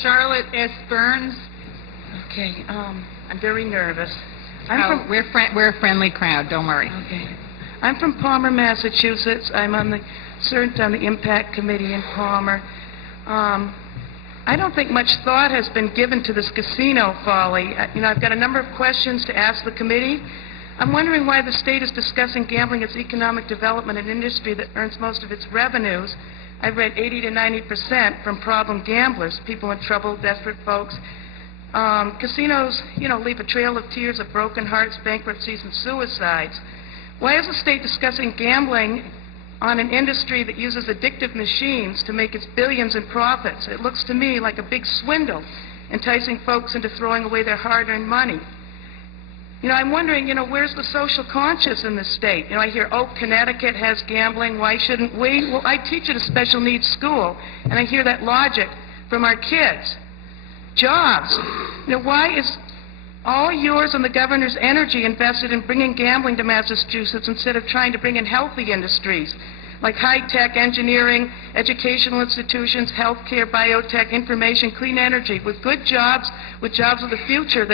Charlotte S. Burns. Okay, I'm very nervous. We're a friendly crowd, don't worry. Okay. I'm from Palmer, Massachusetts. Served on the Impact Committee in Palmer. I don't think much thought has been given to this casino folly. I've got a number of questions to ask the committee. I'm wondering why the state is discussing gambling as economic development, an industry that earns most of its revenues. I've read 80 to 90% from problem gamblers, people in trouble, desperate folks. Casinos, leave a trail of tears of broken hearts, bankruptcies, and suicides. Why is the state discussing gambling on an industry that uses addictive machines to make its billions in profits? It looks to me like a big swindle, enticing folks into throwing away their hard-earned money. I'm wondering, where's the social conscience in this state? I hear, Connecticut has gambling, why shouldn't we? Well, I teach at a special needs school, and I hear that logic from our kids. Jobs. Why is all yours and the governor's energy invested in bringing gambling to Massachusetts instead of trying to bring in healthy industries like high-tech engineering, educational institutions, healthcare, biotech, information, clean energy, with good jobs, with jobs of the future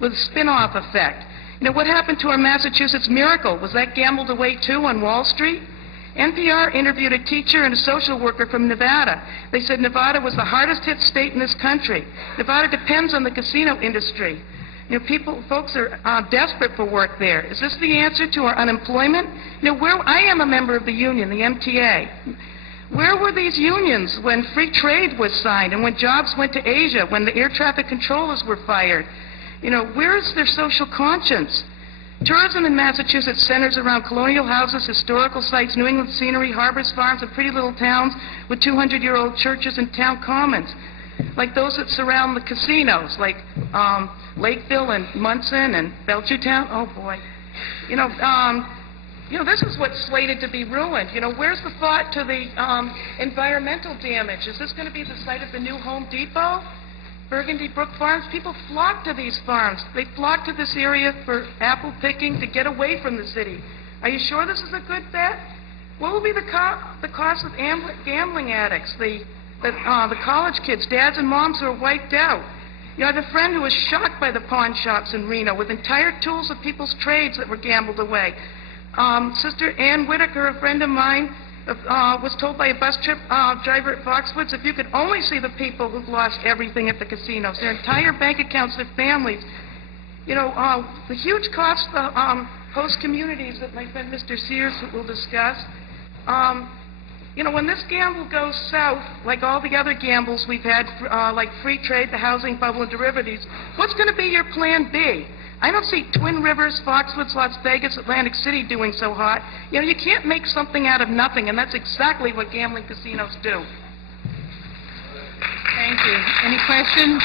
with a spin-off effect? What happened to our Massachusetts miracle? Was that gambled away too on Wall Street? NPR interviewed a teacher and a social worker from Nevada. They said Nevada was the hardest hit state in this country. Nevada depends on the casino industry. Folks are desperate for work there. Is this the answer to our unemployment? I am a member of the union, the MTA. Where were these unions when free trade was signed and when jobs went to Asia, when the air traffic controllers were fired? Where is their social conscience? Tourism in Massachusetts centers around colonial houses, historical sites, New England scenery, harbors, farms, and pretty little towns with 200-year-old churches and town commons, like those that surround the casinos, like Lakeville and Munson and Belchertown. Oh, boy. This is what's slated to be ruined. Where's the thought to the environmental damage? Is this going to be the site of the new Home Depot? Burgundy Brook Farms? People flock to these farms. They flock to this area for apple picking to get away from the city. Are you sure this is a good bet? What will be the cost of gambling addicts, the college kids, dads and moms who are wiped out? I have a friend who was shocked by the pawn shops in Reno with entire tools of people's trades that were gambled away. Sister Ann Whitaker, a friend of mine, was told by a bus trip driver at Foxwoods, if you could only see the people who've lost everything at the casinos, their entire bank accounts, their families. The huge cost of host communities that my friend Mr. Sears will discuss. When this gamble goes south, like all the other gambles we've had, like free trade, the housing bubble, and derivatives, what's going to be your plan B? I don't see Twin Rivers, Foxwoods, Las Vegas, Atlantic City doing so hot. You can't make something out of nothing, and that's exactly what gambling casinos do. Thank you. Any questions?